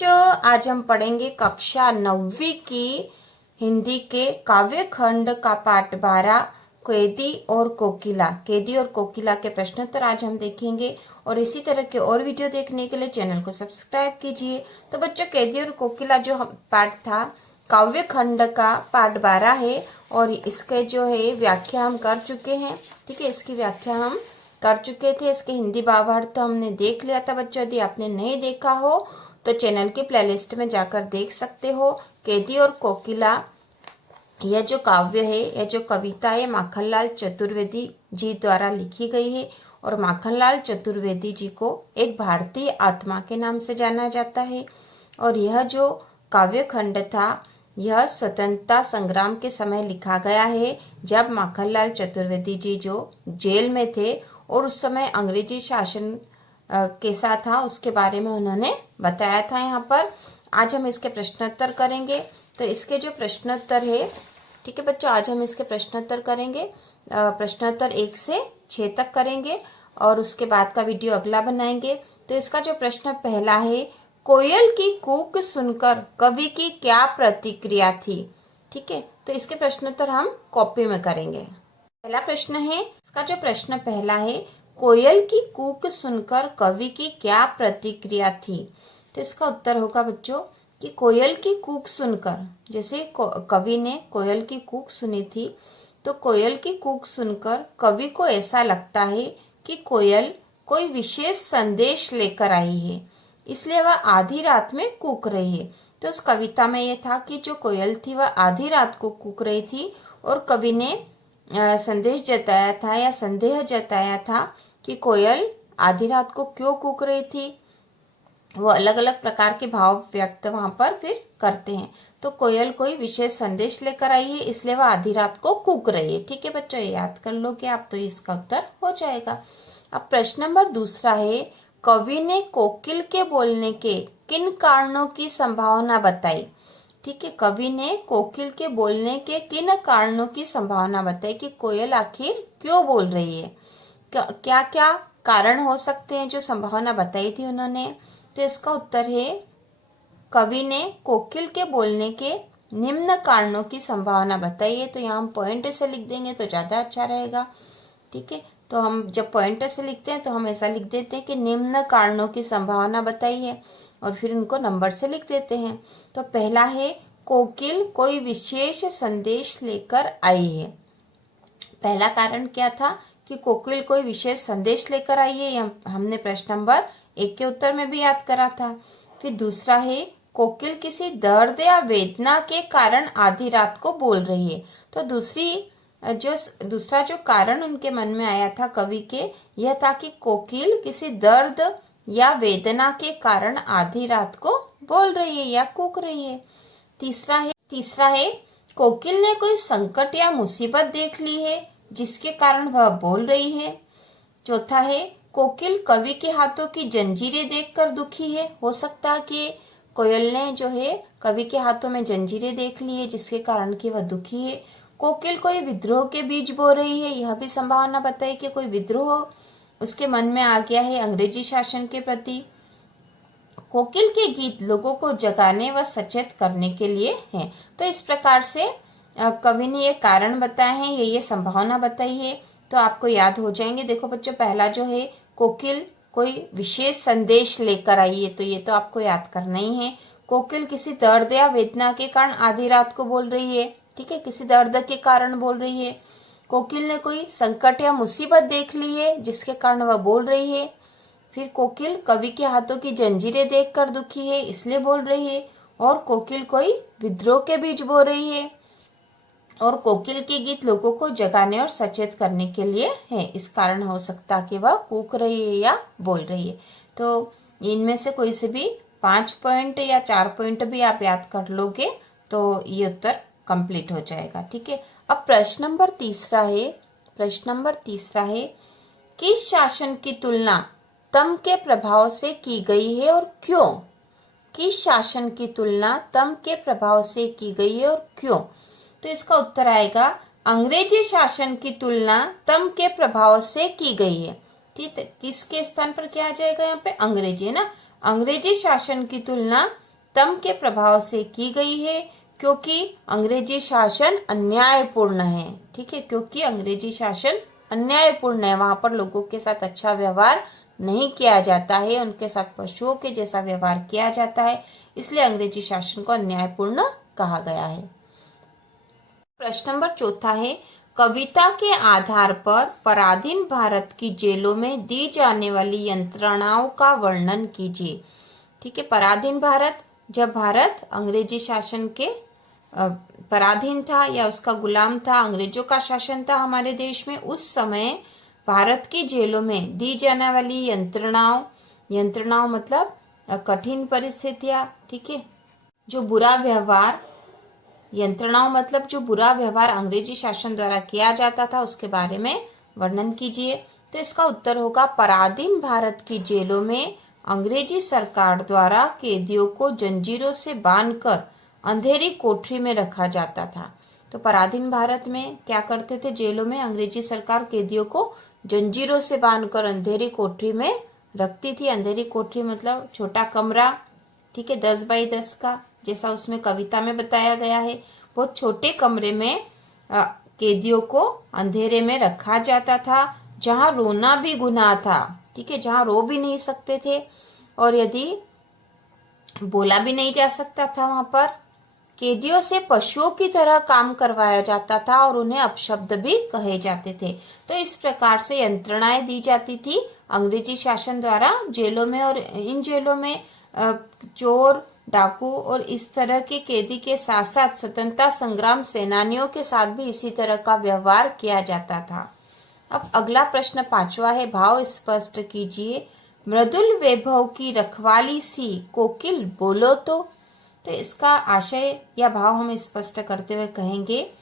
बच्चों, आज हम पढ़ेंगे कक्षा 9वीं की हिंदी के काव्य खंड का पाठ 12 कैदी और कोकिला के प्रश्नोत्तर आज हम देखेंगे। और इसी तरह के और वीडियो देखने के लिए चैनल को सब्सक्राइब कीजिए। तो बच्चों, कैदी और कोकिला जो पाठ था काव्य खंड का पाठ 12 है और इसके जो है व्याख्या हम कर चुके हैं। ठीक है, इसकी व्याख्या हम कर चुके थे। इसके हिंदी भावार्थ हमने देख लिया था बच्चों। यदि आपने नहीं देखा हो तो चैनल की प्लेलिस्ट में जाकर देख सकते हो। कैदी और कोकिला यह जो काव्य है, यह जो कविता है, माखनलाल चतुर्वेदी जी द्वारा लिखी गई है। और माखनलाल चतुर्वेदी जी को एक भारतीय आत्मा के नाम से जाना जाता है। और यह जो काव्य खंड था यह स्वतंत्रता संग्राम के समय लिखा गया है, जब माखनलाल चतुर्वेदी जी जो जेल में थे और उस समय अंग्रेजी शासन कैसा था उसके बारे में उन्होंने बताया था। यहाँ पर आज हम इसके प्रश्नोत्तर करेंगे। तो इसके जो प्रश्नोत्तर है, ठीक है बच्चों, आज हम इसके प्रश्नोत्तर करेंगे। प्रश्नोत्तर 1 से 6 तक करेंगे और उसके बाद का वीडियो अगला बनाएंगे। तो इसका जो प्रश्न पहला है, कोयल की कूक सुनकर कवि की क्या प्रतिक्रिया थी। ठीक है, तो इसके प्रश्नोत्तर हम कॉपी में करेंगे। पहला प्रश्न है, इसका जो प्रश्न पहला है, कोयल की कूक सुनकर कवि की क्या प्रतिक्रिया थी। तो इसका उत्तर होगा बच्चों कि कोयल की कूक सुनकर, जैसे कवि ने कोयल की कूक सुनी थी, तो कोयल की कूक सुनकर कवि को ऐसा लगता है कि कोयल कोई विशेष संदेश लेकर आई है, इसलिए वह आधी रात में कूक रही है। तो उस कविता में यह था कि जो कोयल थी वह आधी रात को कूक रही थी और कवि ने संदेश जताया था या संदेह जताया था कि कोयल आधी रात को क्यों कूक रही थी। वो अलग अलग प्रकार के भाव व्यक्त वहां पर फिर करते हैं। तो कोयल कोई विशेष संदेश लेकर आई है, इसलिए वह आधी रात को कूक रही है। ठीक है बच्चों, याद कर लोगे आप तो इसका उत्तर हो जाएगा। अब प्रश्न नंबर दूसरा है, कवि ने कोकिल के बोलने के किन कारणों की संभावना बताई। ठीक है, कवि ने कोकिल के बोलने के किन कारणों की संभावना बताई कि कोयल आखिर क्यों बोल रही है। क्या क्या कारण हो सकते हैं जो संभावना बताई थी उन्होंने। तो इसका उत्तर है, कवि ने कोकिल के बोलने के निम्न कारणों की संभावना बताई है। तो यहाँ हम पॉइंट से लिख देंगे तो ज्यादा अच्छा रहेगा। ठीक है, तो हम जब पॉइंट से लिखते हैं तो हम ऐसा लिख देते हैं कि निम्न कारणों की संभावना बताई है और फिर उनको नंबर से लिख देते हैं। तो पहला है, कोकिल कोई विशेष संदेश लेकर आई है। पहला कारण क्या था कि कोकिल कोई विशेष संदेश लेकर आई है, हमने प्रश्न नंबर 1 के उत्तर में भी याद करा था। फिर दूसरा है, कोकिल किसी दर्द या वेदना के कारण आधी रात को बोल रही है। तो दूसरा जो कारण उनके मन में आया था कवि के, यह था कि कोकिल किसी दर्द या वेदना के कारण आधी रात को बोल रही है या कूक रही है। तीसरा है, कोकिल ने कोई संकट या मुसीबत देख ली है जिसके कारण वह बोल रही है। चौथा है, कोकिल कवि के हाथों की जंजीरें देखकर दुखी है। हो सकता है कि कोयल ने जो है कवि के हाथों में जंजीरें देख ली है जिसके कारण कि वह दुखी है। कोकिल कोई विद्रोह के बीज बो रही है, यह भी संभावना बताई कि कोई विद्रोह उसके मन में आ गया है अंग्रेजी शासन के प्रति। कोकिल के गीत लोगों को जगाने व सचेत करने के लिए हैं। तो इस प्रकार से कवि ने ये कारण बताए हैं, ये संभावना बताई है, तो आपको याद हो जाएंगे। देखो बच्चों, पहला जो है कोकिल कोई विशेष संदेश लेकर आई है, तो ये तो आपको याद करना ही है। कोकिल किसी दर्द या वेदना के कारण आधी रात को बोल रही है। ठीक है, किसी दर्द के कारण बोल रही है। कोकिल ने कोई संकट या मुसीबत देख ली है जिसके कारण वह बोल रही है। फिर कोकिल कवि के हाथों की जंजीरें देखकर दुखी है इसलिए बोल रही है। और कोकिल कोई विद्रोह के बीज बो रही है। और कोकिल के गीत लोगों को जगाने और सचेत करने के लिए है, इस कारण हो सकता कि वह कूक रही है या बोल रही है। तो इनमें से कोई से भी 5 पॉइंट या 4 पॉइंट भी आप याद कर लोगे तो ये उत्तर कंप्लीट हो जाएगा। ठीक है, अब प्रश्न नंबर तीसरा है, किस शासन की तुलना तम के प्रभाव से की गई है और क्यों। किस शासन की तुलना तम के प्रभाव से की गई है और क्यों। तो इसका उत्तर आएगा, अंग्रेजी शासन की तुलना तम के प्रभाव से की गई है। ठीक है, किसके स्थान पर क्या आ जाएगा यहाँ पे, अंग्रेजी है ना। अंग्रेजी शासन की तुलना तम के प्रभाव से की गई है, क्योंकि अंग्रेजी शासन अन्यायपूर्ण है। ठीक है, क्योंकि अंग्रेजी शासन अन्यायपूर्ण है, वहां पर लोगों के साथ अच्छा व्यवहार नहीं किया जाता है, उनके साथ पशुओं के जैसा व्यवहार किया जाता है, इसलिए अंग्रेजी शासन को अन्यायपूर्ण कहा गया है। प्रश्न नंबर 4 है, कविता के आधार पर पराधीन भारत की जेलों में दी जाने वाली यंत्रणाओं का वर्णन कीजिए। ठीक है, पराधीन भारत, जब भारत अंग्रेजी शासन के पराधीन था या उसका गुलाम था, अंग्रेजों का शासन था हमारे देश में, उस समय भारत की जेलों में दी जाने वाली यंत्रणाओं मतलब कठिन परिस्थितियां, ठीक है, जो बुरा व्यवहार, यंत्रणाओं मतलब जो बुरा व्यवहार अंग्रेजी शासन द्वारा किया जाता था, उसके बारे में वर्णन कीजिए। तो इसका उत्तर होगा, पराधीन भारत की जेलों में अंग्रेजी सरकार द्वारा कैदियों को जंजीरों से बांधकर अंधेरी कोठरी में रखा जाता था। तो पराधीन भारत में क्या करते थे, जेलों में अंग्रेजी सरकार कैदियों को जंजीरों से बांधकर अंधेरी कोठरी में रखती थी। अंधेरी कोठरी मतलब छोटा कमरा, ठीक है, 10 बाई 10 का, जैसा उसमें कविता में बताया गया है। बहुत छोटे कमरे में कैदियों को अंधेरे में रखा जाता था, जहां रोना भी गुनाह था। ठीक है, जहां रो भी नहीं सकते थे, और यदि बोला भी नहीं जा सकता था, वहां पर कैदियों से पशुओं की तरह काम करवाया जाता था और उन्हें अपशब्द भी कहे जाते थे। तो इस प्रकार से यंत्रणाएं दी जाती थी अंग्रेजी शासन द्वारा जेलों में, और इन जेलों में चोर, डाकू और इस तरह के कैदी के साथ साथ स्वतंत्रता संग्राम सेनानियों के साथ भी इसी तरह का व्यवहार किया जाता था। अब अगला प्रश्न 5वां है, भाव स्पष्ट कीजिए। मृदुल वैभव की रखवाली सी कोकिल बोलो तो इसका आशय या भाव हम स्पष्ट करते हुए कहेंगे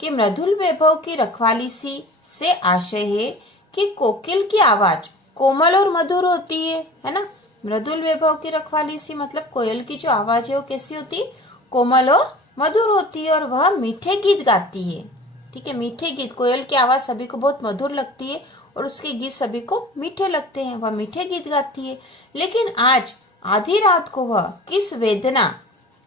कि मृदुल वैभव की रखवाली सी से आशय है कि कोकिल की आवाज कोमल और मधुर होती है ना। मृदुल वैभव की रखवाली सी मतलब कोयल की जो आवाज है वो कैसी होती है, कोमल और मधुर होती है, और वह मीठे गीत गाती है। ठीक है, मीठे गीत, कोयल की आवाज सभी को बहुत मधुर लगती है और उसके गीत सभी को मीठे लगते हैं, वह मीठे गीत गाती है। लेकिन आज आधी रात को वह किस वेदना,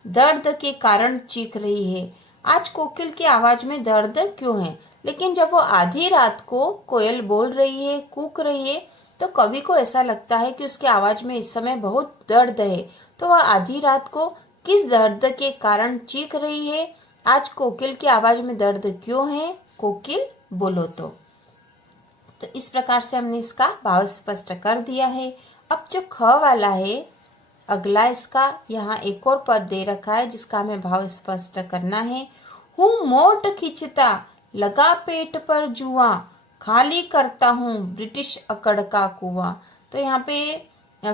दर्द के कारण चीख रही है। आज कोकिल की आवाज में दर्द क्यों है, लेकिन जब वो आधी रात को कोयल बोल रही है, कूक रही है, तो कवि को ऐसा लगता है कि उसकी आवाज में इस समय बहुत दर्द है। तो वह आधी रात को किस दर्द के कारण चीख रही है, आज कोकिल की आवाज में दर्द क्यों है, कोकिल बोलो तो इस प्रकार से हमने इसका भाव स्पष्ट कर दिया है। अब जो ख वाला है अगला, इसका यहाँ एक और पद दे रखा है जिसका हमें भाव स्पष्ट करना है। हूँ मोट खिंचता लगा पेट पर जुआ, खाली करता हूँ ब्रिटिश अकड़ का कुआं। तो यहाँ पे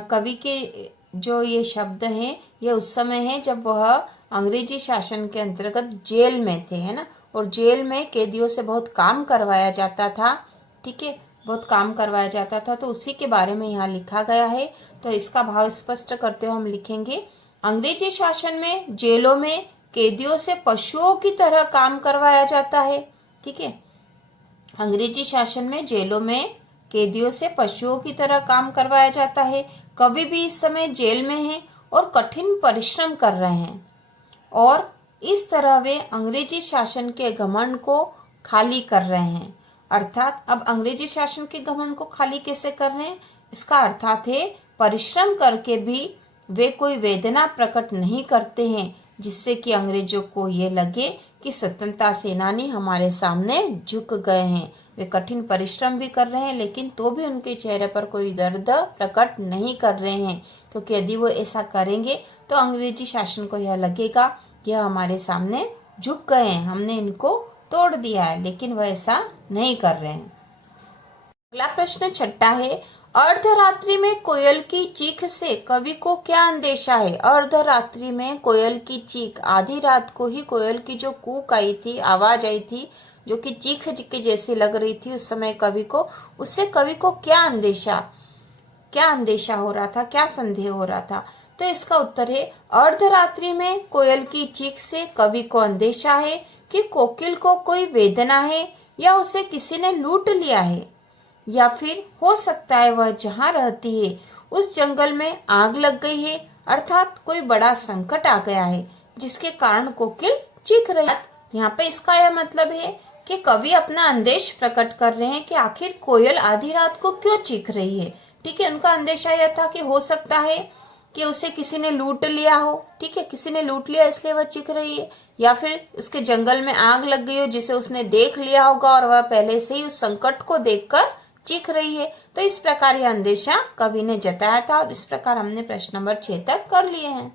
कवि के जो ये शब्द हैं ये उस समय है जब वह अंग्रेजी शासन के अंतर्गत जेल में थे, है ना, और जेल में कैदियों से बहुत काम करवाया जाता था। ठीक है, बहुत काम करवाया जाता था, तो उसी के बारे में यहाँ लिखा गया है। तो इसका भाव स्पष्ट करते हुए हम लिखेंगे, अंग्रेजी शासन में जेलों में कैदियों से पशुओं की तरह काम करवाया जाता है। ठीक है, अंग्रेजी शासन में जेलों में कैदियों से पशुओं की तरह काम करवाया जाता है। कवि भी इस समय जेल में हैं और कठिन परिश्रम कर रहे हैं, और इस तरह वे अंग्रेजी शासन के घमंड को खाली कर रहे हैं। अर्थात अब अंग्रेजी शासन के घमंड को खाली कैसे कर रहे हैं, इसका अर्थात है परिश्रम करके भी वे कोई वेदना प्रकट नहीं करते हैं जिससे कि अंग्रेजों को ये लगे कि स्वतंत्रता सेनानी हमारे सामने झुक गए हैं। वे कठिन परिश्रम भी कर रहे हैं लेकिन तो भी उनके चेहरे पर कोई दर्द प्रकट नहीं कर रहे हैं, क्योंकि यदि वो ऐसा करेंगे तो अंग्रेजी शासन को यह लगेगा कि हमारे सामने झुक गए हैं, हमने इनको तोड़ दिया है, लेकिन वह ऐसा नहीं कर रहे हैं। अगला प्रश्न 6 है, अर्धरात्रि में कोयल की चीख से कवि को क्या अंदेशा है। अर्धरात्रि में कोयल की चीख, आधी रात को ही कोयल की जो कूक आई थी, आवाज आई थी जो कि चीख के जैसी लग रही थी उस समय कवि को, उससे कवि को क्या अंदेशा हो रहा था, क्या संदेह हो रहा था। तो इसका उत्तर है, अर्धरात्रि में कोयल की चीख से कवि को अंदेशा है कि कोकिल को कोई वेदना है या उसे किसी ने लूट लिया है, या फिर हो सकता है वह जहाँ रहती है उस जंगल में आग लग गई है, अर्थात कोई बड़ा संकट आ गया है जिसके कारण कोकिल चीख रही है। यहाँ पे इसका यह मतलब है कि कवि अपना अंदेश प्रकट कर रहे हैं कि आखिर कोयल आधी रात को क्यों चीख रही है। ठीक है, उनका अंदेशा यह था कि हो सकता है कि उसे किसी ने लूट लिया हो। ठीक है, किसी ने लूट लिया इसलिए वह चीख रही है, या फिर उसके जंगल में आग लग गई हो जिसे उसने देख लिया होगा और वह पहले से ही उस संकट को देखकर चीख रही है। तो इस प्रकार यह अंदेशा कवि ने जताया था और इस प्रकार हमने प्रश्न नंबर 6 तक कर लिए हैं।